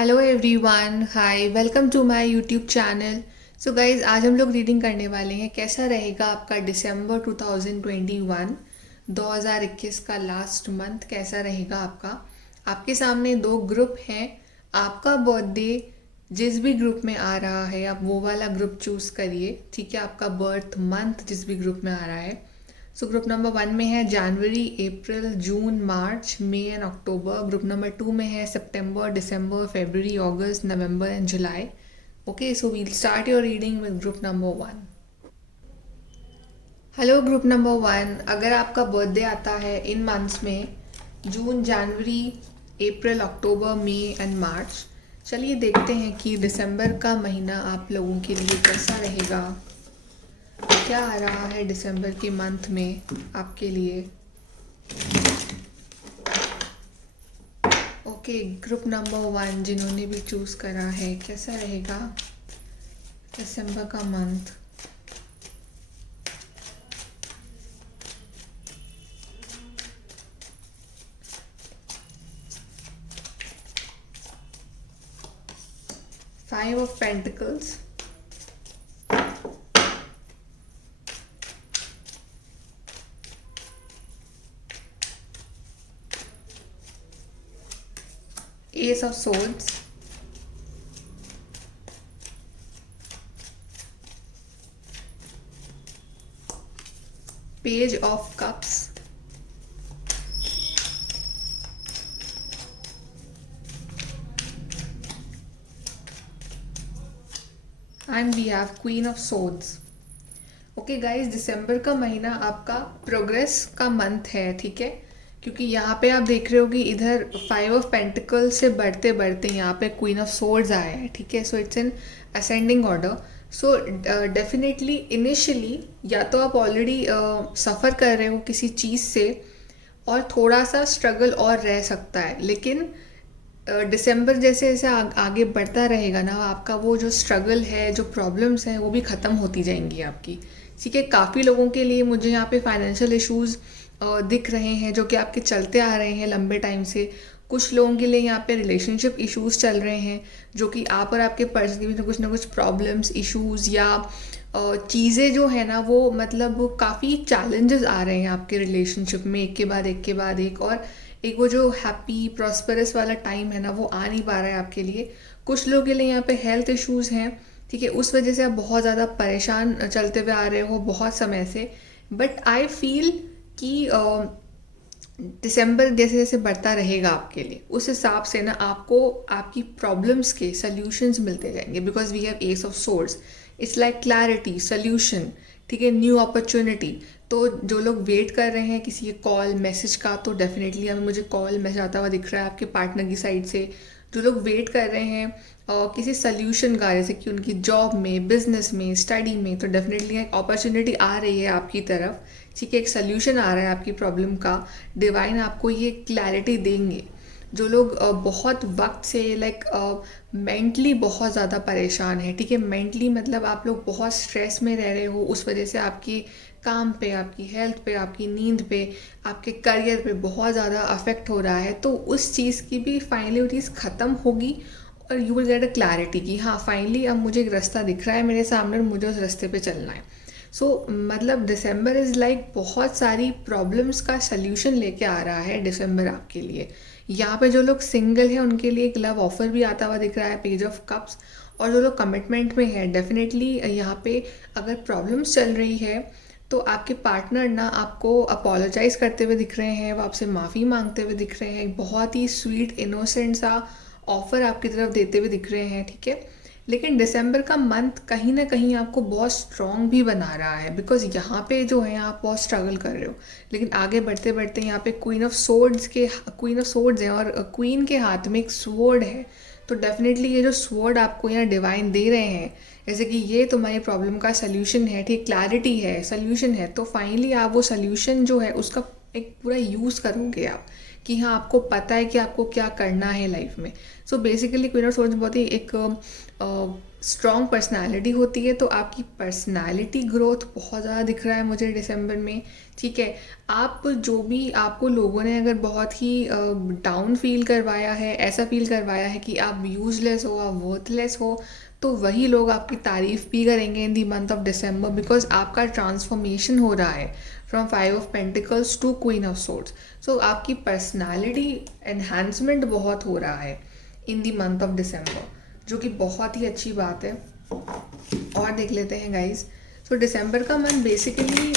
Hello everyone, hi, welcome to my YouTube channel. So guys, आज हम लोग reading करने वाले हैं कैसा रहेगा आपका दिसंबर 2021 2021 का लास्ट मंथ कैसा रहेगा आपका। आपके सामने दो ग्रुप हैं। आपका बर्थडे जिस भी ग्रुप में आ रहा है आप वो वाला ग्रुप चूज़ करिए, ठीक है। आपका बर्थ मंथ जिस भी ग्रुप में आ रहा है। सो ग्रुप नंबर 1 में है जनवरी, अप्रैल, जून, मार्च, मई एंड अक्टूबर। ग्रुप नंबर 2 में है सितंबर, दिसंबर, फरवरी, अगस्त, नवंबर एंड जुलाई। Okay, so we'll start your reading with group number 1। Hello group number 1, अगर आपका बर्थडे आता है इन मंथ्स में जून, जनवरी, अप्रैल, अक्टूबर, मई एंड मार्च, चलिए देखते हैं कि दिसंबर का महीना आप लोगों के लिए कैसा रहेगा। क्या आ रहा है दिसंबर के मंथ में आपके लिए। ओके, ग्रुप नंबर 1 जिन्होंने भी चूज़ करा है, कैसा रहेगा दिसंबर का month. Five of pentacles, ace of swords, page of cups, and we have queen of swords. Okay guys, दिसंबर का महीना आपका प्रोग्रेस का मंथ है, ठीक है। क्योंकि यहाँ पे आप देख रहे हो कि इधर फाइव ऑफ पेंटिकल से बढ़ते बढ़ते यहाँ पे क्वीन ऑफ सोर्ड्स आया है, ठीक है। So it's an ascending order. So definitely initially या तो आप ऑलरेडी सफ़र कर रहे हो किसी चीज़ से और थोड़ा सा स्ट्रगल और रह सकता है, लेकिन दिसंबर जैसे जैसे आगे बढ़ता रहेगा ना, आपका वो जो स्ट्रगल है, जो प्रॉब्लम्स हैं, वो भी ख़त्म होती जाएंगी आपकी, ठीक है। काफ़ी लोगों के लिए मुझे यहाँ पे फाइनेंशियल इश्यूज दिख रहे हैं जो कि आपके चलते आ रहे हैं लंबे टाइम से। कुछ लोगों के लिए यहाँ पे रिलेशनशिप इश्यूज चल रहे हैं जो कि आप और आपके पर्सन के बीच में कुछ ना कुछ प्रॉब्लम्स, इश्यूज या चीज़ें जो है ना, वो मतलब काफ़ी चैलेंजेस आ रहे हैं आपके रिलेशनशिप में, एक के बाद एक के बाद एक। और एक वो जो हैप्पी प्रॉस्परस वाला टाइम है ना, वो आ नहीं पा रहा है आपके लिए। कुछ लोगों के लिए यहाँ पे हेल्थ इश्यूज़ हैं, ठीक है। उस वजह से आप बहुत ज़्यादा परेशान चलते हुए आ रहे हो बहुत समय से। बट आई फील कि दिसंबर जैसे जैसे बढ़ता रहेगा आपके लिए, उस हिसाब से ना आपको आपकी प्रॉब्लम्स के सल्यूशंस मिलते जाएंगे, because we have ace of swords. It's like clarity, solution, ठीक है, न्यू अपॉर्चुनिटी। तो जो लोग वेट कर रहे हैं किसी कॉल मैसेज का, तो डेफिनेटली अभी मुझे कॉल मैसेज आता हुआ दिख रहा है आपके पार्टनर की साइड से। जो लोग वेट कर रहे हैं किसी सल्यूशन का, जैसे कि उनकी जॉब में, बिजनेस में, स्टडी में, तो डेफिनेटली एक अपॉर्चुनिटी आ रही है आपकी तरफ, ठीक है। एक सल्यूशन आ रहा है आपकी प्रॉब्लम का। डिवाइन आपको ये क्लैरिटी देंगे। जो लोग बहुत वक्त से लाइक मेंटली बहुत ज़्यादा परेशान है, ठीक है। मेंटली मतलब आप लोग बहुत स्ट्रेस में रह रहे हो, उस वजह से आपकी काम पे, आपकी हेल्थ पे, आपकी नींद पे, आपके करियर पे बहुत ज़्यादा अफेक्ट हो रहा है। तो उस चीज़ की भी फाइनली वो चीज़ ख़त्म होगी और you will get a clarity कि हाँ, फाइनली अब मुझे एक रास्ता दिख रहा है मेरे सामने और मुझे उस रास्ते पे चलना है। सो मतलब दिसंबर इज़ लाइक बहुत सारी प्रॉब्लम्स का सल्यूशन लेके आ रहा है दिसंबर आपके लिए। यहाँ पे जो लोग सिंगल हैं उनके लिए एक लव ऑफर भी आता हुआ दिख रहा है, पेज ऑफ कप्स। और जो लोग कमिटमेंट में है, डेफिनेटली यहाँ पे अगर प्रॉब्लम्स चल रही है तो आपके पार्टनर ना आपको अपोलोजाइज़ करते हुए दिख रहे हैं, वो आपसे माफ़ी मांगते हुए दिख रहे हैं, एक बहुत ही स्वीट इनोसेंट सा ऑफ़र आपकी तरफ देते हुए दिख रहे हैं, ठीक है। लेकिन दिसंबर का मंथ कहीं ना कहीं आपको बहुत स्ट्रॉन्ग भी बना रहा है, बिकॉज यहाँ पे जो है आप बहुत स्ट्रगल कर रहे हो, लेकिन आगे बढ़ते बढ़ते यहाँ पे क्वीन ऑफ सोर्ड्स हैं और क्वीन के हाथ में एक स्वॉर्ड है। तो डेफिनेटली ये जो स्वॉर्ड आपको यहाँ डिवाइन दे रहे हैं, जैसे कि ये तुम्हारी प्रॉब्लम का सल्यूशन है, ठीक, क्लैरिटी है, सल्यूशन है, तो फाइनली आप वो सल्यूशन जो है उसका एक पूरा यूज़ करोगे आप, कि हाँ आपको पता है कि आपको क्या करना है लाइफ में। So basically queen of swords बहुत ही एक स्ट्रॉन्ग पर्सनालिटी होती है, तो आपकी पर्सनालिटी ग्रोथ बहुत ज़्यादा दिख रहा है मुझे दिसंबर में। ठीक है, आप जो भी आपको लोगों ने अगर बहुत ही डाउन फील करवाया है, ऐसा फील करवाया है कि आप यूजलेस हो, आप वर्थलेस हो, तो वही लोग आपकी तारीफ़ भी करेंगे इन दी मंथ ऑफ दिसंबर, बिकॉज आपका ट्रांसफॉर्मेशन हो रहा है from 5 of pentacles to queen of swords. So आपकी पर्सनालिटी एनहांसमेंट बहुत हो रहा है इन दी मंथ ऑफ दिसंबर, जो कि बहुत ही अच्छी बात है। और देख लेते हैं गाइज। सो दिसंबर का मंथ बेसिकली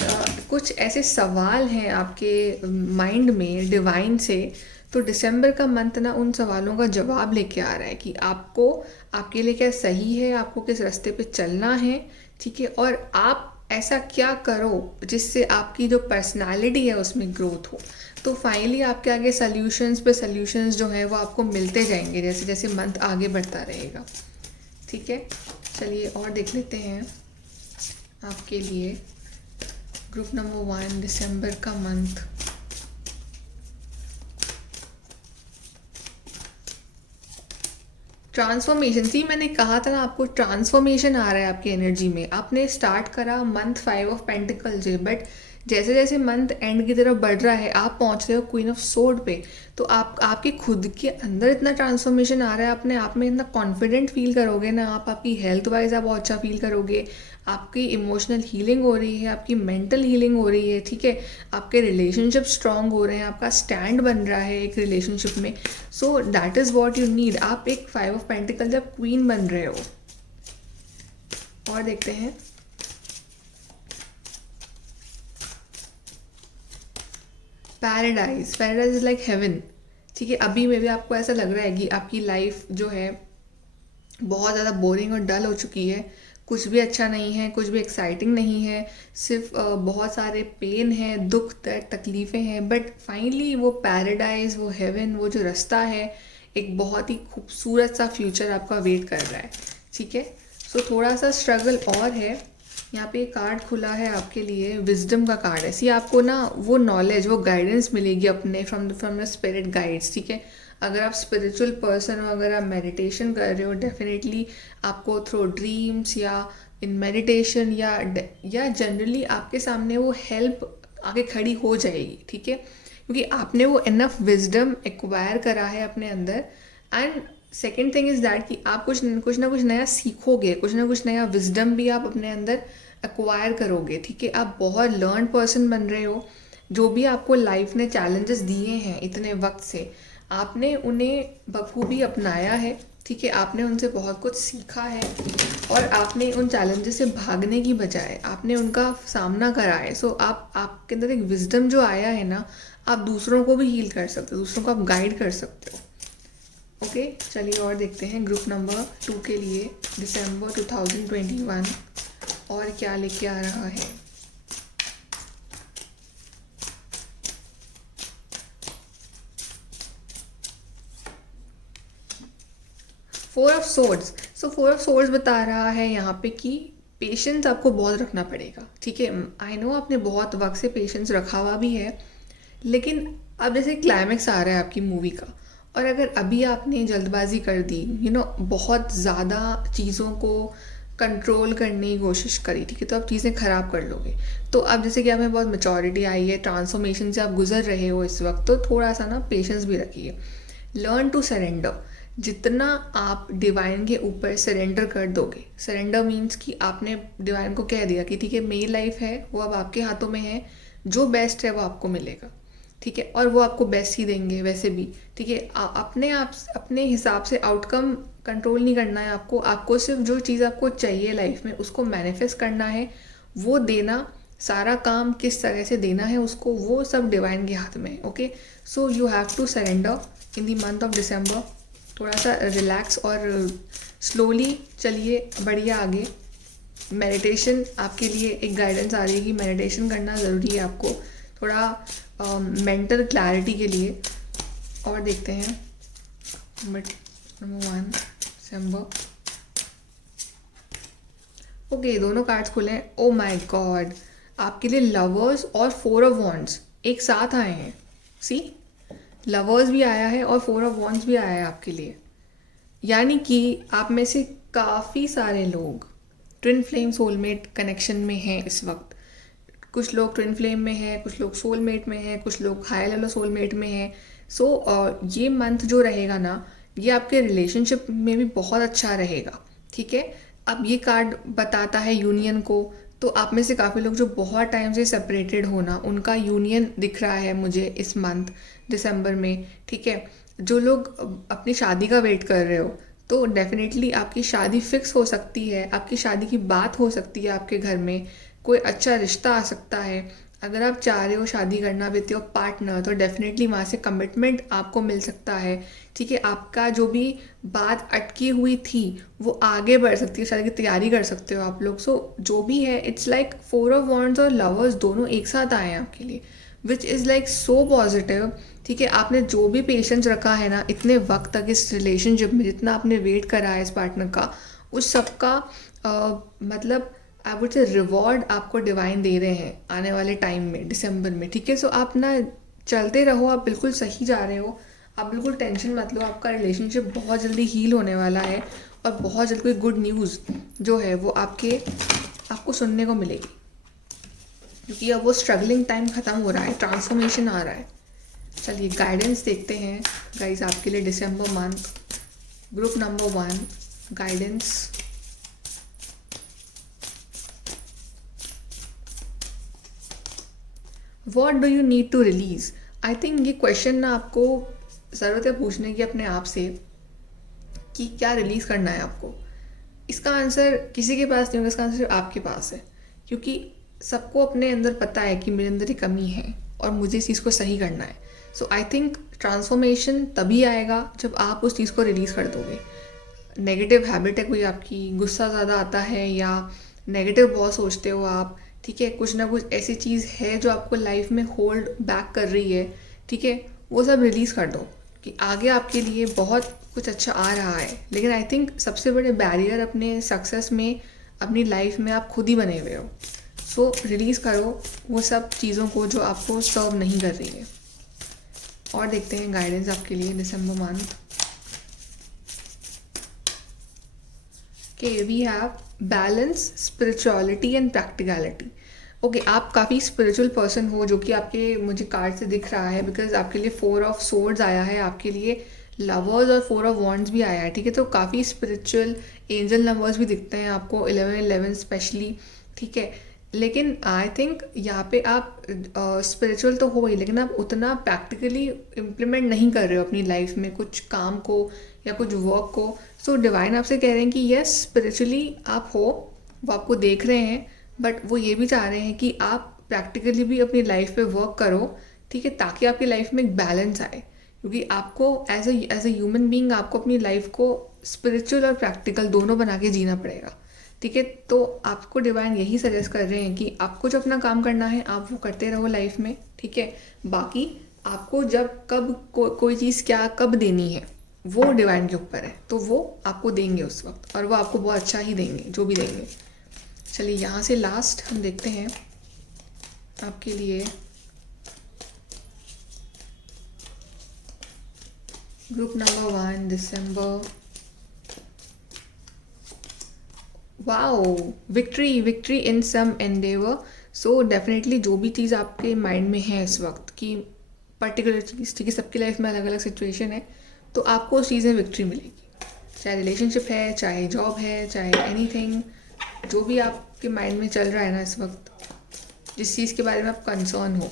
कुछ ऐसे सवाल हैं आपके माइंड में डिवाइन से, तो दिसंबर का मंथ ना उन सवालों का जवाब लेके आ रहा है कि आपको, आपके लिए क्या सही है, आपको किस रास्ते पे चलना है। ठीक है, और आप ऐसा क्या करो जिससे आपकी जो पर्सनालिटी है उसमें ग्रोथ हो। तो फाइनली आपके आगे सल्यूशंस पे सल्यूशंस जो हैं वो आपको मिलते जाएंगे जैसे जैसे मंथ आगे बढ़ता रहेगा। ठीक है, चलिए और देख लेते हैं आपके लिए ग्रुप नंबर 1 दिसंबर का मंथ। ट्रांसफॉर्मेशन, सी मैंने कहा था ना आपको ट्रांसफॉर्मेशन आ रहा है आपकी एनर्जी में। आपने स्टार्ट करा मंथ 5 ऑफ पेंटिकल से, बट जैसे जैसे मंथ एंड की तरफ बढ़ रहा है आप पहुंच रहे हो क्वीन ऑफ सोर्ड पे। तो आप आपके खुद के अंदर इतना ट्रांसफॉर्मेशन आ रहा है, अपने आप में इतना कॉन्फिडेंट फील करोगे ना आप, आपकी हेल्थ वाइज आप बहुत अच्छा फील करोगे, आपकी इमोशनल हीलिंग हो रही है, आपकी मेंटल हीलिंग हो रही है। ठीक है, आपके रिलेशनशिप स्ट्रांग हो रहे हैं, आपका स्टैंड बन रहा है एक रिलेशनशिप में। So that is what you need. आप एक 5 ऑफ पेंटिकल जब क्वीन बन रहे हो। और देखते हैं paradise, paradise is like heaven. ठीक है, अभी में भी आपको ऐसा लग रहा है कि आपकी लाइफ जो है बहुत ज़्यादा बोरिंग और डल हो चुकी है, कुछ भी अच्छा नहीं है, कुछ भी एक्साइटिंग नहीं है, सिर्फ बहुत सारे पेन है, दुख दर्द तकलीफ़ें हैं। बट फाइनली वो पैराडाइज, वो हेवन, वो जो रास्ता है, एक बहुत ही खूबसूरत सा फ्यूचर आपका वेट कर रहा है। ठीक है, सो थोड़ा सा स्ट्रगल और है। यहाँ पे एक कार्ड खुला है आपके लिए, विजडम का कार्ड है। सी आपको ना वो नॉलेज, वो गाइडेंस मिलेगी अपने फ्रॉम द स्पिरिट गाइड्स। ठीक है, अगर आप स्पिरिचुअल पर्सन हो, अगर आप मेडिटेशन कर रहे हो, डेफिनेटली आपको थ्रू ड्रीम्स या इन मेडिटेशन या जनरली आपके सामने वो हेल्प आगे खड़ी हो जाएगी। ठीक है, क्योंकि आपने वो इनफ विजडम एक्वायर करा है अपने अंदर। And second thing is that कि आप कुछ ना कुछ नया सीखोगे, कुछ ना कुछ नया विजडम भी आप अपने अंदर एक्वायर करोगे। ठीक है, आप बहुत लर्न पर्सन बन रहे हो। जो भी आपको लाइफ ने चैलेंजेस दिए हैं इतने वक्त से, आपने उन्हें बखूबी अपनाया है। ठीक है, आपने उनसे बहुत कुछ सीखा है और आपने उन चैलेंजेस से भागने की बजाय आपने उनका सामना करा है। सो आपके अंदर एक विजडम जो आया है ना, आप दूसरों को भी हील कर सकते हो, दूसरों को आप गाइड कर सकते हो। ओके, चलिए और देखते हैं ग्रुप नंबर 2 के लिए दिसंबर 2021 और क्या लेके आ रहा है। Four of swords. So four of swords बता रहा है यहाँ पे कि पेशेंस आपको बहुत रखना पड़ेगा। ठीक है, आई नो आपने बहुत वक्त से पेशेंस रखा हुआ भी है, लेकिन अब जैसे क्लाइमेक्स आ रहा है आपकी मूवी का, और अगर अभी आपने जल्दबाजी कर दी, बहुत ज़्यादा चीज़ों को कंट्रोल करने की कोशिश करी, ठीक है, तो आप चीज़ें ख़राब कर लोगे। तो अब जैसे कि आप में बहुत मैच्योरिटी आई है, ट्रांसफॉर्मेशन से आप गुजर रहे हो इस वक्त, तो थोड़ा सा ना पेशेंस भी रखिए। Learn to surrender. जितना आप डिवाइन के ऊपर सरेंडर कर दोगे, सरेंडर मीन्स कि आपने डिवाइन को कह दिया कि ठीक है मेरी लाइफ है वो अब आपके हाथों में है, जो बेस्ट है वो आपको मिलेगा। ठीक है, और वो आपको बेस्ट ही देंगे वैसे भी। ठीक है, अपने हिसाब से आउटकम कंट्रोल नहीं करना है आपको सिर्फ जो चीज़ आपको चाहिए लाइफ में उसको मैनिफेस्ट करना है, वो देना, सारा काम किस तरह से देना है उसको, वो सब डिवाइन के हाथ में। Okay, so you have to surrender in the month of December. थोड़ा सा रिलैक्स और स्लोली चलिए, बढ़िया आगे। मेडिटेशन आपके लिए एक गाइडेंस आ रही है कि मेडिटेशन करना ज़रूरी है आपको, थोड़ा मेंटल क्लैरिटी के लिए। और देखते हैं नंबर 1 दिसंबर। ओके, दोनों कार्ड्स खुले हैं। ओ माय गॉड, आपके लिए लवर्स और 4 ऑफ वॉन्ड्स एक साथ आए हैं। सी, लवर्स भी आया है और 4 ऑफ वॉन्ड्स भी आया है आपके लिए। यानी कि आप में से काफ़ी सारे लोग ट्विन फ्लेम सोलमेट कनेक्शन में हैं इस वक्त। कुछ लोग ट्विन फ्लेम में हैं, कुछ लोग सोलमेट में हैं, कुछ लोग हाई लेवल सोलमेट में हैं। सो ये मंथ जो रहेगा ना, ये आपके रिलेशनशिप में भी बहुत अच्छा रहेगा। ठीक है, अब ये कार्ड बताता है यूनियन को, तो आप में से काफ़ी लोग जो बहुत टाइम से सेपरेटेड हो ना, उनका यूनियन दिख रहा है मुझे इस मंथ दिसंबर में। ठीक है, जो लोग अपनी शादी का वेट कर रहे हो, तो डेफिनेटली आपकी शादी फिक्स हो सकती है, आपकी शादी की बात हो सकती है, आपके घर में कोई अच्छा रिश्ता आ सकता है। अगर आप चाह रहे हो शादी करना विद योर पार्टनर, तो डेफिनेटली वहाँ से कमिटमेंट आपको मिल सकता है। ठीक है, आपका जो भी बात अटकी हुई थी वो आगे बढ़ सकती है, शादी की तैयारी कर सकते हो आप लोग। सो जो भी है, इट्स लाइक 4 ऑफ वॉन्ड्स और लवर्स दोनों एक साथ आए हैं आपके लिए, which is like so positive. ठीक है, आपने जो भी पेशेंस रखा है ना इतने वक्त तक इस रिलेशनशिप में, जितना आपने वेट करा है इस पार्टनर का, उस सब का मतलब आई वुड से रिवॉर्ड आपको डिवाइन दे रहे हैं आने वाले टाइम में, दिसंबर में। ठीक है, सो आप ना चलते रहो, आप बिल्कुल सही जा रहे हो, आप बिल्कुल टेंशन मत लो। आपका रिलेशनशिप बहुत जल्दी हील होने वाला है और बहुत जल्द कोई गुड न्यूज़ जो है वो आपको सुनने को मिलेगी, क्योंकि अब वो स्ट्रगलिंग टाइम ख़त्म हो रहा है, ट्रांसफॉर्मेशन आ रहा है। चलिए गाइडेंस देखते हैं गाइस आपके लिए दिसंबर month. Group number 1 guidance. What do you need to release. I think ये क्वेश्चन ना आपको ज़रूरत है पूछने की अपने आप से कि क्या रिलीज़ करना है आपको। इसका आंसर किसी के पास नहीं होगा, इसका आंसर सिर्फ आपके पास है, क्योंकि सबको अपने अंदर पता है कि मेरे अंदर ये कमी है और मुझे इस चीज़ को सही करना है। सो आई थिंक ट्रांसफॉर्मेशन तभी आएगा जब आप उस चीज़ को रिलीज़ कर दोगे। नेगेटिव हैबिट है कोई आपकी, गुस्सा ज़्यादा आता है या नेगेटिव बहुत सोचते हो आप। ठीक है, कुछ ना कुछ ऐसी चीज़ है जो आपको लाइफ में होल्ड बैक कर रही है। ठीक है, वो सब रिलीज़ कर दो कि आगे आपके लिए बहुत कुछ अच्छा आ रहा है। लेकिन आई थिंक सबसे बड़े बैरियर अपने सक्सेस में, अपनी लाइफ में आप खुद ही बने हुए हो। सो रिलीज़ करो वो सब चीज़ों को जो आपको सर्व नहीं कर रही है। और देखते हैं गाइडेंस आपके लिए दिसंबर month. We have balance, spirituality and practicality. Okay, आप काफ़ी स्पिरिचुअल पर्सन हो, जो कि आपके मुझे कार्ड से दिख रहा है, बिकॉज आपके लिए 4 ऑफ सोर्ड्स आया है, आपके लिए लवर्स और 4 ऑफ वॉन्ड्स भी आया है। ठीक है, तो काफ़ी स्पिरिचुअल एंजल नंबर्स भी दिखते हैं आपको, 11-11 स्पेशली। ठीक है, लेकिन आई थिंक यहाँ पे आप स्पिरिचुअल तो हो ही, लेकिन आप उतना प्रैक्टिकली इम्प्लीमेंट नहीं कर रहे हो अपनी लाइफ में कुछ काम को या कुछ वर्क को। सो डिवाइन आपसे कह रहे हैं कि यस, स्पिरिचुअली आप हो, वो आपको देख रहे हैं, बट वो ये भी चाह रहे हैं कि आप प्रैक्टिकली भी अपनी लाइफ पे वर्क करो। ठीक है, ताकि आपकी लाइफ में एक बैलेंस आए, क्योंकि आपको एज ए ह्यूमन बीइंग आपको अपनी लाइफ को स्पिरिचुअल और प्रैक्टिकल दोनों बना के जीना पड़ेगा। ठीक है, तो आपको डिवाइन यही सजेस्ट कर रहे हैं कि आपको जो अपना काम करना है आप वो करते रहो लाइफ में। ठीक है, बाकी आपको जब कब कोई चीज़ क्या कब देनी है वो डिवाइन के ऊपर है, तो वो आपको देंगे उस वक्त, और वो आपको बहुत अच्छा ही देंगे जो भी देंगे। चलिए यहाँ से लास्ट हम देखते हैं आपके लिए group number 1 December. Wow, victory, victory in some endeavour. So definitely जो भी चीज़ आपके माइंड में है इस वक्त की पर्टिकुलर चीज़, ठीक है, सबकी लाइफ में अलग अलग सिचुएशन है, तो आपको उस चीज़ में विक्ट्री मिलेगी। चाहे रिलेशनशिप है, चाहे जॉब है, चाहे एनीथिंग, जो भी आपके माइंड में चल रहा है ना इस वक्त, जिस चीज़ के बारे में आप कंसर्न हो,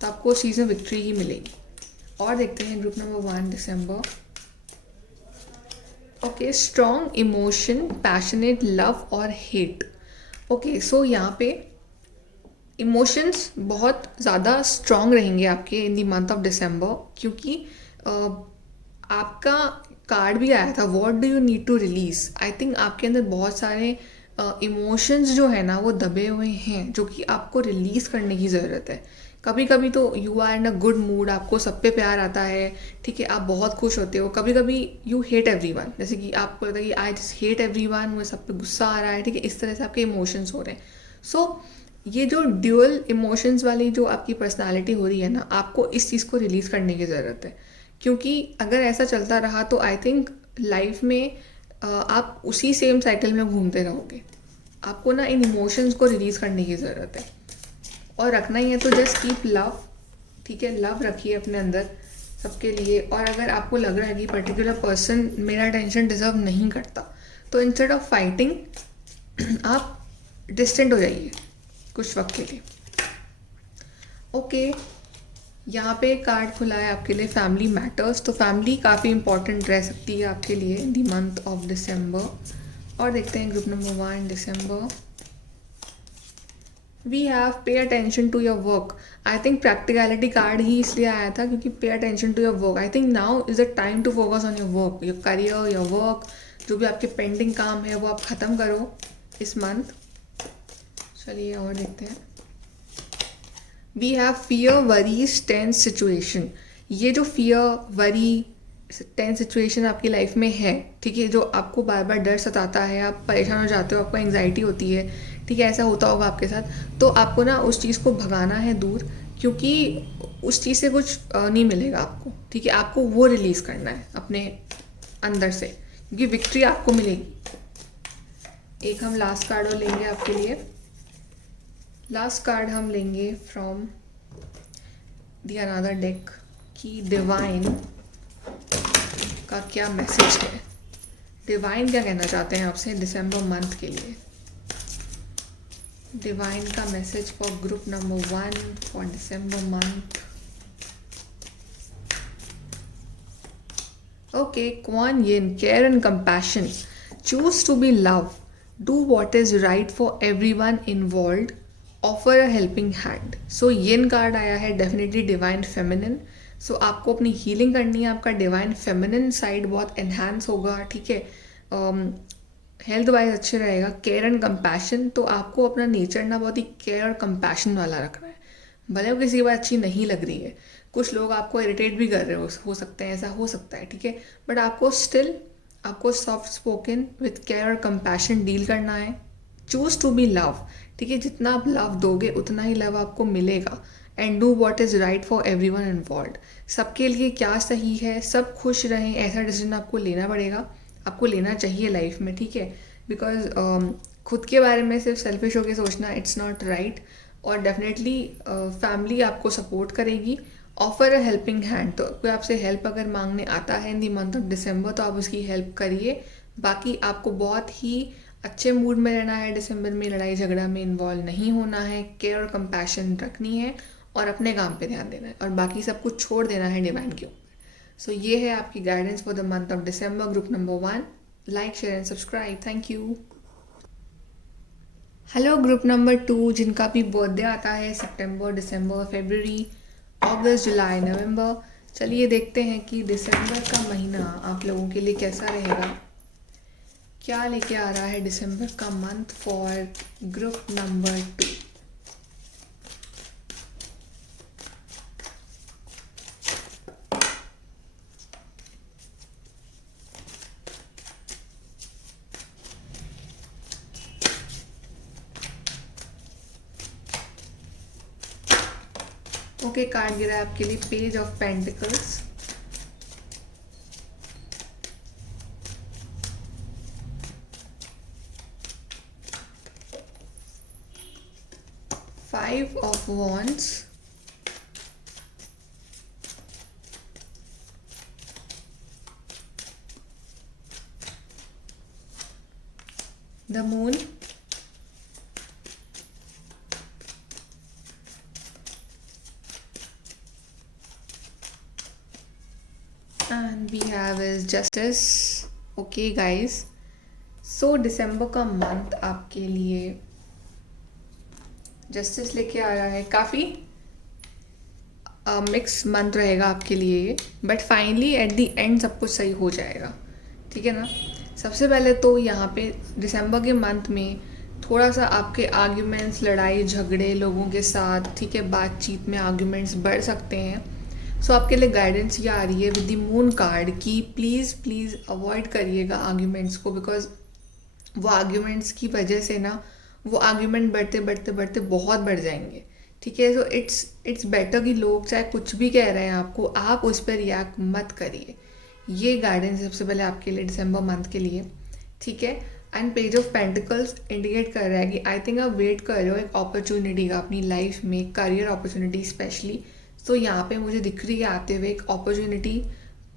तो आपको उस चीज़ में विक्ट्री ही मिलेगी। और देखते हैं ग्रुप नंबर 1 दिसंबर। Okay, strong emotion, passionate love और हेट। ओके, सो यहाँ पे इमोशंस बहुत ज़्यादा स्ट्रॉन्ग रहेंगे आपके इन दी मंथ ऑफ दिसंबर, क्योंकि आपका कार्ड भी आया था, what do you need to release. I think आपके अंदर बहुत सारे इमोशंस जो है ना वो दबे हुए हैं, जो कि आपको रिलीज़ करने की ज़रूरत है। कभी कभी तो you are in a good mood, आपको सब पे प्यार आता है, ठीक है, आप बहुत खुश होते हो। कभी कभी यू हेट एवरीवन, जैसे कि आपको लगता है कि आई जस्ट हेट एवरीवन, मुझे सब पे गुस्सा आ रहा है। ठीक है, इस तरह से आपके इमोशंस हो रहे हैं। सो ये जो ड्यूअल इमोशंस वाली जो आपकी पर्सनालिटी हो रही है ना, आपको इस चीज़ को रिलीज़ करने की ज़रूरत है, क्योंकि अगर ऐसा चलता रहा तो आई थिंक लाइफ में आप उसी सेम साइकिल में घूमते रहोगे। आपको ना इन इमोशंस को रिलीज़ करने की ज़रूरत है और रखना ही है तो जस्ट कीप लव, ठीक है, लव रखिए अपने अंदर सबके लिए। और अगर आपको लग रहा है कि पर्टिकुलर पर्सन मेरा अटेंशन डिज़र्व नहीं करता, तो इंस्टेड ऑफ फाइटिंग आप डिस्टेंट हो जाइए कुछ वक्त के लिए। ओके, यहाँ पे कार्ड खुला है आपके लिए फैमिली मैटर्स। तो फैमिली काफ़ी इंपॉर्टेंट रह सकती है आपके लिए in the month of December. और देखते हैं group number 1 December. We have pay attention to your work. I think practicality card ही इसलिए आया था क्योंकि pay attention to your work. I think now is the time to focus on your work, your career, your work. जो भी आपके pending काम है वो आप ख़त्म करो इस मंथ। चलिए और देखते हैं। We have fear, worries, tense situation. ये जो फियर, वरी, टेंस सिचुएशन आपकी लाइफ में है, ठीक है, जो आपको बार बार डर सताता है, आप परेशान हो जाते हो, आपको एंग्जाइटी होती है, ठीक है, ऐसा होता होगा आपके साथ। तो आपको ना उस चीज़ को भगाना है दूर, क्योंकि उस चीज़ से कुछ नहीं मिलेगा आपको, ठीक है। आपको वो रिलीज़ करना है अपने अंदर से, क्योंकि विक्ट्री आपको मिलेगी। एक हम लास्ट कार्ड और लेंगे आपके लिए। लास्ट कार्ड हम लेंगे फ्रॉम द अनदर डेक कि डिवाइन का क्या मैसेज है। डिवाइन क्या कहना चाहते हैं आपसे दिसंबर मंथ के लिए। डिवाइन का message for group number 1 for December month. Okay, Quan Yin, care and compassion, choose to be love, do what is right for everyone involved, offer a helping hand. So Yin card आया है, definitely divine feminine. सो आपको अपनी healing करनी है, आपका divine feminine side बहुत enhance होगा, ठीक है, हेल्थ वाइज अच्छे रहेगा। केयर एंड कंपैशन, तो आपको अपना नेचर ना बहुत ही केयर और कंपैशन वाला रखना है। भले वो किसी की बात अच्छी नहीं लग रही है, कुछ लोग आपको इरिटेट भी कर रहे हो सकते हैं, ऐसा हो सकता है, ठीक है, बट आपको स्टिल आपको सॉफ्ट स्पोकन विथ केयर और कंपैशन डील करना है। चूज टू बी लव, ठीक है, जितना आप लव दोगे उतना ही लव आपको मिलेगा। And do what is right for every one involve, सबके लिए क्या सही है, सब खुश रहें, ऐसा डिसीजन आपको लेना पड़ेगा, आपको लेना चाहिए लाइफ में, ठीक है। बिकॉज खुद के बारे में सिर्फ सेल्फिश होकर सोचना इट्स नॉट राइट। और डेफिनेटली फैमिली आपको सपोर्ट करेगी। ऑफर अ हेल्पिंग हैंड, तो कोई आपसे हेल्प अगर मांगने आता है इन दी मंथ ऑफ दिसंबर तो आप उसकी हेल्प करिए। बाकी आपको बहुत ही अच्छे मूड में रहना है दिसंबर में, लड़ाई झगड़ा में इन्वॉल्व नहीं होना है, केयर और कंपैशन रखनी है और अपने काम पे ध्यान देना है और बाकी सब कुछ छोड़ देना है डिवाइन के ऊपर। सो ये है आपकी guidance for the month of December group number 1। Like, share and subscribe. Thank you. Hello group number 2, जिनका भी बर्थडे आता है सितंबर, दिसंबर, फरवरी, अगस्त, जुलाई, नवंबर। चलिए देखते हैं कि दिसंबर का महीना आप लोगों के लिए कैसा रहेगा, क्या लेके आ रहा है दिसंबर का month for group number 2। Okay, card गिरा है आपके लिए page of pentacles, five of wands, the moon, and we have is justice. Okay guys, so दिसंबर का मंथ आपके लिए जस्टिस लेके आ रहा है। काफ़ी मिक्स मंथ रहेगा आपके लिए, but finally at the end सब कुछ सही हो जाएगा, ठीक है ना। सबसे पहले तो यहाँ पे दिसंबर के मंथ में थोड़ा सा आपके आर्ग्यूमेंट्स, लड़ाई झगड़े लोगों के साथ, ठीक है, बातचीत में आर्ग्यूमेंट्स बढ़ सकते हैं। सो आपके लिए गाइडेंस ये आ रही है विद द मून कार्ड कि प्लीज़ प्लीज़ अवॉइड करिएगा आर्ग्यूमेंट्स को, बिकॉज वो आर्ग्यूमेंट्स की वजह से ना वो आर्ग्यूमेंट बढ़ते बढ़ते बढ़ते बहुत बढ़ जाएंगे, ठीक है। सो इट्स बेटर कि लोग चाहे कुछ भी कह रहे हैं आपको, आप उस पर रिएक्ट मत करिए। ये गाइडेंस सबसे पहले आपके लिए दिसंबर मंथ के लिए। ठीक है। And page of pentacles indicate कर रहा है कि आई थिंक आप वेट कर रहे हो एक अपॉर्चुनिटी का अपनी लाइफ में, करियर अपॉर्चुनिटी स्पेशली। तो यहाँ पे मुझे दिख रही है आते हुए एक अपॉर्चुनिटी,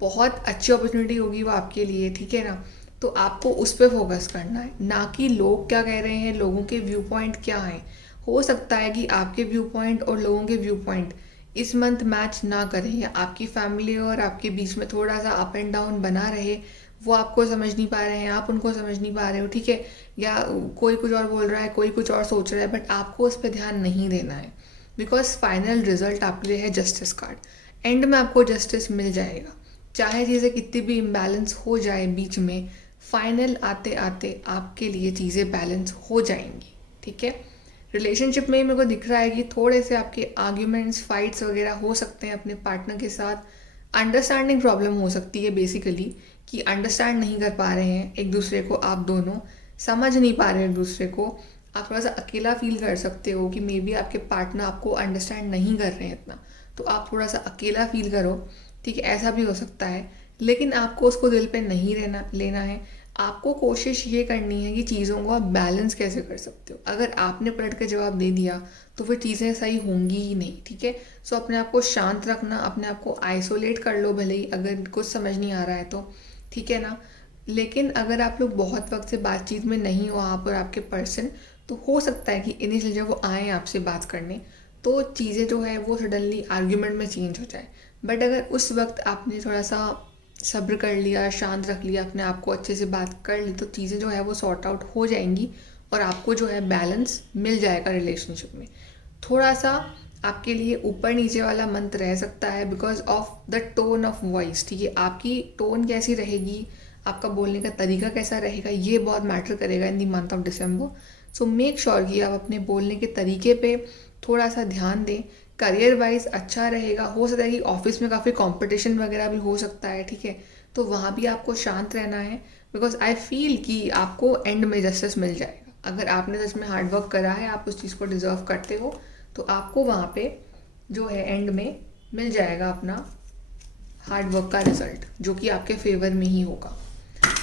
बहुत अच्छी अपॉर्चुनिटी होगी वो आपके लिए, ठीक है ना। तो आपको उस पर फोकस करना है, ना कि लोग क्या कह रहे हैं, लोगों के व्यू पॉइंट क्या हैं। हो सकता है कि आपके व्यू पॉइंट और लोगों के व्यू पॉइंट इस मंथ मैच ना करें, या आपकी फैमिली और आपके बीच में थोड़ा सा अप एंड डाउन बना रहे, वो आपको समझ नहीं पा रहे हैं, आप उनको समझ नहीं पा रहे हो, ठीक है। या कोई कुछ और बोल रहा है, कोई कुछ और सोच रहा है, बट आपको उस पर ध्यान नहीं देना है, बिकॉज फाइनल रिजल्ट आपके लिए है जस्टिस कार्ड। एंड में आपको जस्टिस मिल जाएगा, चाहे चीज़ें कितनी भी इम्बैलेंस हो जाए बीच में, फाइनल आते आते आपके लिए चीज़ें बैलेंस हो जाएंगी, ठीक है। रिलेशनशिप में मेरे को दिख रहा है कि थोड़े से आपके आर्ग्यूमेंट्स, फाइट्स वगैरह हो सकते हैं अपने पार्टनर के साथ। अंडरस्टैंडिंग प्रॉब्लम हो सकती है बेसिकली, कि अंडरस्टैंड नहीं कर पा रहे हैं एक दूसरे को, आप दोनों समझ नहीं पा रहे हैं एक दूसरे को। आप थोड़ा सा अकेला फील कर सकते हो कि मे बी आपके पार्टनर आपको अंडरस्टैंड नहीं कर रहे हैं इतना, तो आप थोड़ा सा अकेला फील करो, ठीक है, ऐसा भी हो सकता है। लेकिन आपको उसको दिल पे नहीं लेना है। आपको कोशिश ये करनी है कि चीज़ों को आप बैलेंस कैसे कर सकते हो। अगर आपने पलट के जवाब दे दिया तो फिर चीज़ें सही होंगी ही नहीं, ठीक है। सो अपने आप को शांत रखना, अपने आप को आइसोलेट कर लो भले ही अगर कुछ समझ नहीं आ रहा है तो, ठीक है ना। लेकिन अगर आप लोग बहुत वक्त से बातचीत में नहीं हो, आप और आपके पर्सन, तो हो सकता है कि इनिशियल जब वो आए आपसे बात करने, तो चीज़ें जो है वो सडनली आर्ग्यूमेंट में चेंज हो जाए। बट अगर उस वक्त आपने थोड़ा सा सब्र कर लिया, शांत रख लिया, अपने आप को अच्छे से बात कर ली, तो चीज़ें जो है वो सॉर्ट आउट हो जाएंगी और आपको जो है बैलेंस मिल जाएगा रिलेशनशिप में। थोड़ा सा आपके लिए ऊपर नीचे वाला मंथ रह सकता है because of the tone of voice, ठीक है। आपकी टोन कैसी रहेगी, आपका बोलने का तरीका कैसा रहेगा, ये बहुत मैटर करेगा in the month of December. So make sure कि आप अपने बोलने के तरीके पे थोड़ा सा ध्यान दें। करियर वाइज अच्छा रहेगा। हो सकता है कि ऑफिस में काफ़ी कंपटीशन वगैरह भी हो सकता है, ठीक है, तो वहाँ भी आपको शांत रहना है, बिकॉज आई फील कि आपको एंड में जस्टिस मिल जाएगा। अगर आपने सच में हार्ड वर्क करा है, आप उस चीज़ को डिजर्व करते हो, तो आपको वहाँ पे जो है एंड में मिल जाएगा अपना हार्ड वर्क का रिजल्ट, जो कि आपके फेवर में ही होगा।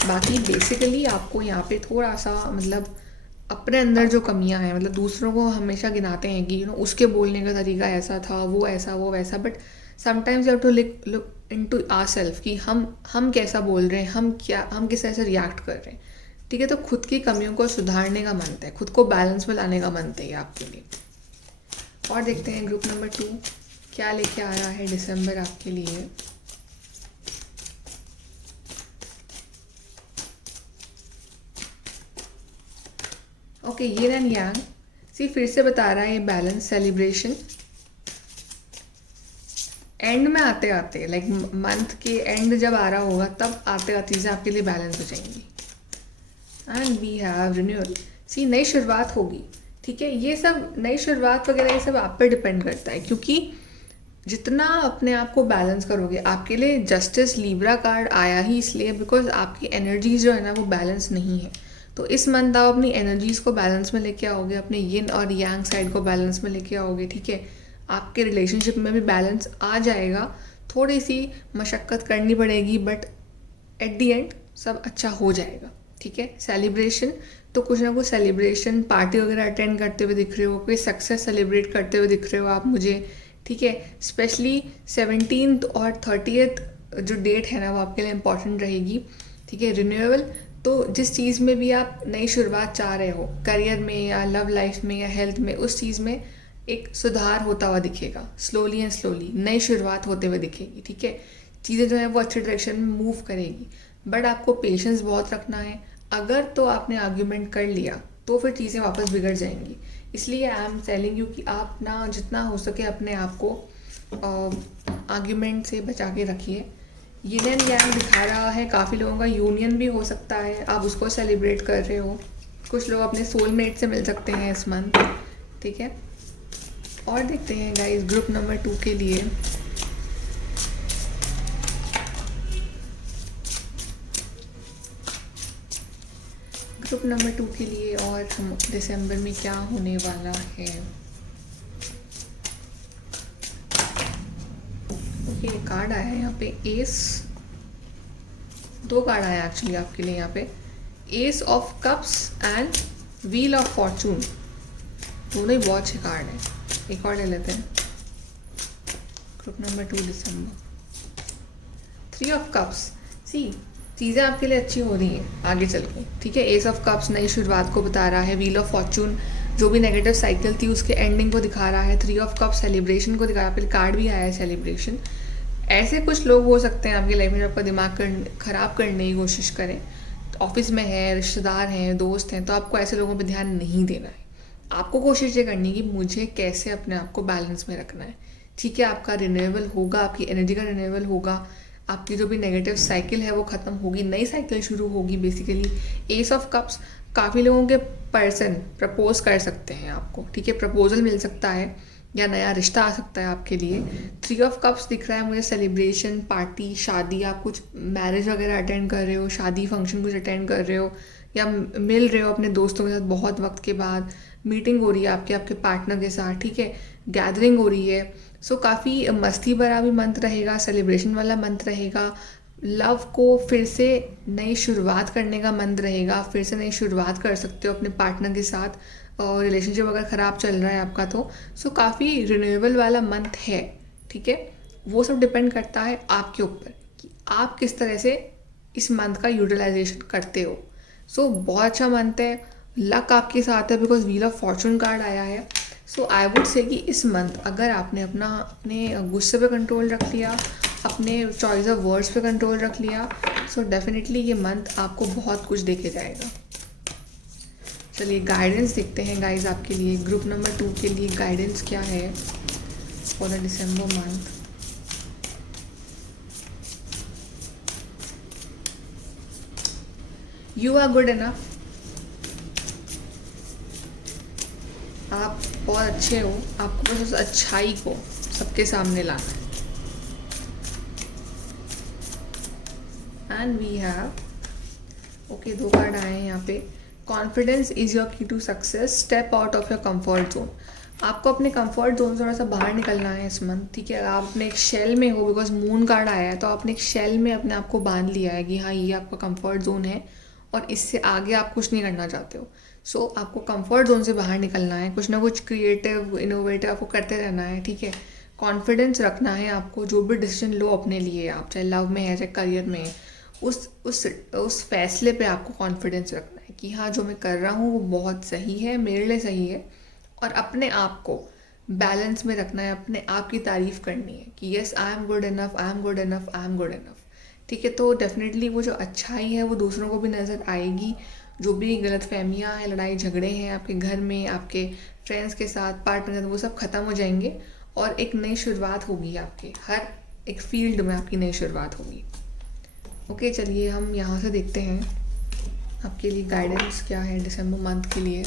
बाकी बेसिकली आपको यहाँ पे थोड़ा सा मतलब अपने अंदर जो कमियां हैं, मतलब दूसरों को हमेशा गिनाते हैं कि उसके बोलने का तरीका ऐसा था, वो ऐसा वो वैसा, but sometimes you have to look into ourself कि हम कैसा बोल रहे हैं, हम किस तरह से रिएक्ट कर रहे हैं, ठीक है। तो खुद की कमियों को सुधारने का मंथ है, खुद को बैलेंस में लाने का मंथ है ये आपके लिए। और देखते हैं ग्रुप नंबर 2 क्या लेके आ रहा है दिसंबर आपके लिए। ओके, यिन एंड यांग, सी फिर से बता रहा है ये बैलेंस, सेलिब्रेशन। एंड में आते आते लाइक मंथ के एंड जब आ रहा होगा तब आते आते चीज़ें आपके लिए बैलेंस हो जाएंगी। एंड वी हैव रिन्यूअल, सी नई शुरुआत होगी, ठीक है। ये सब नई शुरुआत वगैरह ये सब आप पे डिपेंड करता है, क्योंकि जितना अपने आप को बैलेंस करोगे, आपके लिए जस्टिस लीब्रा कार्ड आया ही इसलिए बिकॉज आपकी एनर्जीज जो है ना वो बैलेंस नहीं है। तो इस मंथ आप अपनी एनर्जीज को बैलेंस में लेके आओगे, अपने यिन और यांग साइड को बैलेंस में लेके आओगे, ठीक है। आपके रिलेशनशिप में भी बैलेंस आ जाएगा। थोड़ी सी मशक्क़त करनी पड़ेगी बट एट दी एंड सब अच्छा हो जाएगा, ठीक है। सेलिब्रेशन, तो कुछ ना कुछ सेलिब्रेशन पार्टी वगैरह अटेंड करते हुए दिख रहे हो, कोई सक्सेस सेलिब्रेट करते हुए दिख रहे हो आप मुझे, ठीक है। स्पेशली 17th और 30th जो डेट है ना वो आपके लिए इम्पॉर्टेंट रहेगी, ठीक है। रिन्यूअल, तो जिस चीज़ में भी आप नई शुरुआत चाह रहे हो, करियर में या लव लाइफ में या हेल्थ में, उस चीज़ में एक सुधार होता हुआ दिखेगा, स्लोली एंड स्लोली नई शुरुआत होते हुए दिखेगी, ठीक है। चीज़ें जो है वो अच्छे डायरेक्शन में मूव करेगी, बट आपको पेशेंस बहुत रखना है। अगर तो आपने आर्ग्यूमेंट कर लिया तो फिर चीज़ें वापस बिगड़ जाएंगी। इसलिए आई एम टेलिंग यू कि आप ना जितना हो सके अपने आप को आर्ग्यूमेंट से बचा के रखिए। यिन एंड यांग दिखा रहा है, काफ़ी लोगों का यूनियन भी हो सकता है, आप उसको सेलिब्रेट कर रहे हो। कुछ लोग अपने सोलमेट से मिल सकते हैं इस मंथ, ठीक है। और देखते हैं गाइस ग्रुप नंबर 2 के लिए। ग्रुप नंबर 2 के लिए और हम दिसंबर में क्या होने वाला है। ओके, कार्ड आया है यहाँ पे एस, 2 कार्ड आया एक्चुअली आपके लिए यहाँ पे। S of cups and wheel of Fortune, दोनों ही बहुत अच्छे कार्ड हैं। एक और ले लेते हैं, group number 2 December. 3 of cups, सी चीज़ें आपके लिए अच्छी हो रही हैं आगे चल के, ठीक है। एस ऑफ कप्स नई शुरुआत को बता रहा है। व्हील ऑफ फॉर्चून जो भी नेगेटिव साइकिल थी उसके एंडिंग को दिखा रहा है। 3 ऑफ कप्स सेलिब्रेशन को दिखा रहा है, फिर कार्ड भी आया है सेलिब्रेशन। ऐसे कुछ लोग हो सकते हैं आपकी लाइफ में जो आपका दिमाग ख़राब करने की कोशिश करें। ऑफिस में है, रिश्तेदार हैं, दोस्त हैं, तो आपको ऐसे लोगों पे ध्यान नहीं देना है। आपको कोशिश ये करनी है कि मुझे कैसे अपने आप को बैलेंस में रखना है, ठीक है। आपका रिन्यूएबल होगा, आपकी एनर्जी का रिन्यूएबल होगा, आपकी जो भी नेगेटिव साइकिल है वो ख़त्म होगी, नई साइकिल शुरू होगी बेसिकली। एस ऑफ कप्स, काफ़ी लोगों के पर्सन प्रपोज कर सकते हैं आपको, ठीक है। प्रपोजल मिल सकता है या नया रिश्ता आ सकता है आपके लिए। 3 ऑफ कप्स दिख रहा है मुझे सेलिब्रेशन, पार्टी, शादी, आप कुछ मैरिज वगैरह अटेंड कर रहे हो, शादी फंक्शन कुछ अटेंड कर रहे हो, या मिल रहे हो अपने दोस्तों के साथ बहुत वक्त के बाद, मीटिंग हो रही है आपके पार्टनर के साथ, ठीक है, गैदरिंग हो रही है। सो काफ़ी मस्ती भरा भी मंथ रहेगा, सेलिब्रेशन वाला मंथ रहेगा। लव को फिर से नई शुरुआत करने का मंथ रहेगा, फिर से नई शुरुआत कर सकते हो अपने पार्टनर के साथ। और रिलेशनशिप अगर ख़राब चल रहा है आपका तो सो काफ़ी रिन्यूएबल वाला मंथ है, ठीक है। वो सब डिपेंड करता है आपके ऊपर कि आप किस तरह से इस मंथ का यूटिलाइजेशन करते हो। सो बहुत अच्छा मंथ है, लक आपके साथ है because wheel of Fortune card आया है। सो आई वुड से कि इस मंथ अगर आपने अपने गुस्से पे कंट्रोल रख लिया, अपने चॉइस ऑफ वर्ड्स पे कंट्रोल रख लिया, सो डेफिनेटली ये मंथ आपको बहुत कुछ देके जाएगा। चलिए गाइडेंस देखते हैं गाइज आपके लिए। ग्रुप नंबर 2 के लिए गाइडेंस क्या है for the December month. You are good enough, आप बहुत अच्छे हो, आपको बस उस अच्छाई को सबके सामने लाना है। And we have okay 2 card आए हैं यहाँ पे। Confidence is your key to success, step out of your comfort zone. आपको अपने कंफर्ट जोन से थोड़ा सा बाहर निकलना है इस मंथ, ठीक है। आप अपने एक शेल में हो, बिकॉज मून कार्ड आया है, तो आपने एक शेल में अपने आप को बांध लिया है कि हाँ ये आपका कंफर्ट जोन है और इससे आगे आप कुछ नहीं करना चाहते हो। सो आपको कंफर्ट जोन से बाहर निकलना है, कुछ ना कुछ क्रिएटिव इनोवेटिव आपको करते रहना है, ठीक है। कॉन्फिडेंस रखना है आपको, जो भी डिसीजन लो अपने लिए, आप चाहे लव में है चाहे करियर में है, उस फैसले पे आपको कॉन्फिडेंस रखना है कि हाँ जो मैं कर रहा हूँ वो बहुत सही है, मेरे लिए सही है। और अपने आप को बैलेंस में रखना है, अपने आप की तारीफ़ करनी है कि yes I am good enough, I am good enough, I am good enough, ठीक है। तो डेफिनेटली वो जो अच्छाई है वो दूसरों को भी नज़र आएगी। जो भी गलतफहमियाँ हैं, लड़ाई झगड़े हैं आपके घर में, आपके फ्रेंड्स के साथ, पार्टनर के साथ, वो सब ख़त्म हो जाएंगे और एक नई शुरुआत होगी आपके हर एक फील्ड में, आपकी नई शुरुआत होगी। ओके चलिए हम यहाँ से देखते हैं आपके लिए गाइडेंस क्या है दिसंबर मंथ के लिए।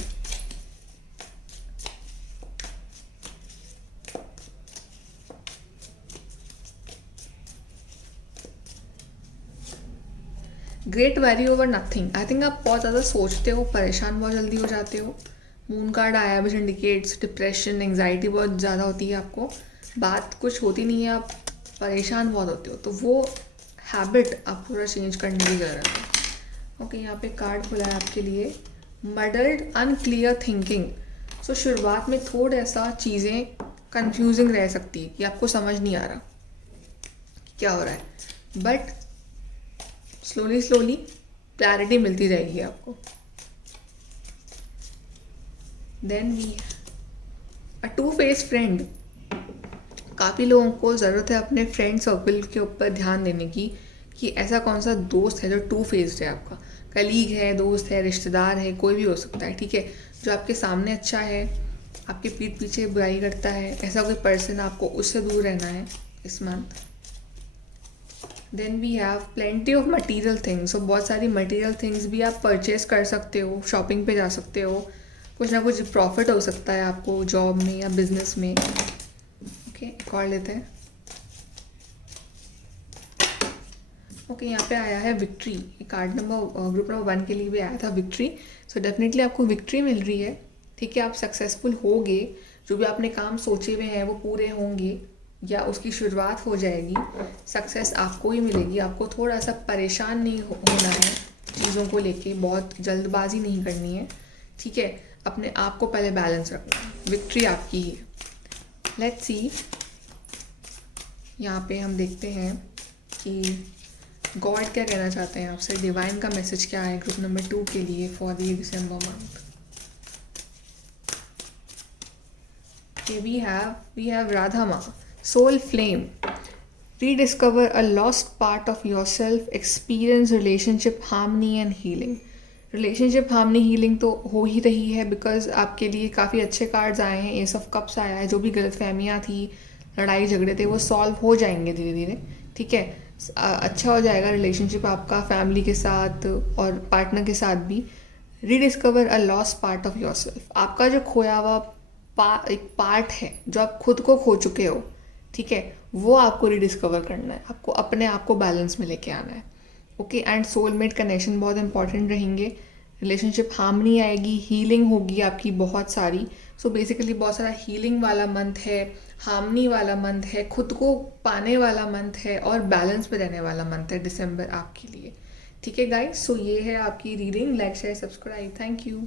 Great worry over nothing. I think आप बहुत ज़्यादा सोचते हो, परेशान बहुत जल्दी हो जाते हो। मून कार्ड आया विच इंडिकेट्स डिप्रेशन, एंग्जाइटी बहुत ज़्यादा होती है आपको, बात कुछ होती नहीं है, आप परेशान बहुत होते हो। तो वो हैबिट आप पूरा चेंज करने की ज़रूरत है। ओके यहाँ पे कार्ड खुला है आपके लिए, मडल्ड अनक्लियर थिंकिंग। सो शुरुआत में थोड़ा सा चीज़ें कंफ्यूजिंग रह सकती है कि आपको समझ नहीं आ रहा कि क्या हो रहा है, बट स्लोली क्लैरिटी मिलती जाएगी आपको। Then we a two face friend. काफ़ी लोगों को ज़रूरत है अपने फ्रेंड सर्कल के ऊपर ध्यान देने की कि ऐसा कौन सा दोस्त है जो टू फेस्ड है। आपका कलीग है, दोस्त है, रिश्तेदार है, कोई भी हो सकता है, ठीक है। जो आपके सामने अच्छा है, आपके पीठ पीछे बुराई करता है, ऐसा कोई पर्सन, आपको उससे दूर रहना है इस month. Then we have plenty of material things. So बहुत सारी मटीरियल थिंग्स भी आप परचेज कर सकते हो, शॉपिंग पे जा सकते हो, कुछ ना कुछ प्रॉफिट हो सकता है आपको जॉब में या बिजनेस में। ओके एक और लेते हैं। ओके यहाँ पे आया है victory. Card number group number 1 के लिए भी आया था विक्ट्री। सो डेफिनेटली आपको विक्ट्री मिल रही है, ठीक है। आप सक्सेसफुल होगे, जो भी आपने काम सोचे हुए हैं वो पूरे होंगे या उसकी शुरुआत हो जाएगी। सक्सेस आपको ही मिलेगी, आपको थोड़ा सा परेशान नहीं होना है, चीज़ों को लेके बहुत जल्दबाजी नहीं करनी है, ठीक है। अपने आप को पहले बैलेंस रखना है, विक्ट्री आपकी ही है। लेट्स सी, यहाँ पे हम देखते हैं कि गॉड क्या कहना चाहते हैं आपसे, डिवाइन का मैसेज क्या है ग्रुप नंबर 2 के लिए for the December month. Okay, we have Radhama, soul flame. Rediscover a lost part of yourself. Experience relationship harmony and healing. Relationship harmony healing तो हो ही रही है, बिकॉज आपके लिए काफ़ी अच्छे कार्ड्स आए हैं। एस ऑफ कप्स आया है, जो भी गलतफहमियाँ थी, लड़ाई झगड़े थे, वो सॉल्व हो जाएंगे धीरे धीरे, ठीक है। अच्छा हो जाएगा रिलेशनशिप आपका फैमिली के साथ और पार्टनर के साथ भी। Rediscover a lost part of your self, आपका जो खोया हुआ एक पार्ट है, जो आप खुद को खो चुके हो, ठीक है, वो आपको रिडिस्कवर करना है। आपको अपने आप को बैलेंस में लेके आना है, ओके। एंड सोलमेट कनेक्शन बहुत इंपॉर्टेंट रहेंगे। रिलेशनशिप हार्मनी आएगी, हीलिंग होगी आपकी बहुत सारी। सो बेसिकली बहुत सारा हीलिंग वाला मंथ है, हार्मनी वाला मंथ है, खुद को पाने वाला मंथ है और बैलेंस में रहने वाला मंथ है दिसंबर आपके लिए, ठीक है गाइस। सो ये है आपकी reading. Like share subscribe, thank you.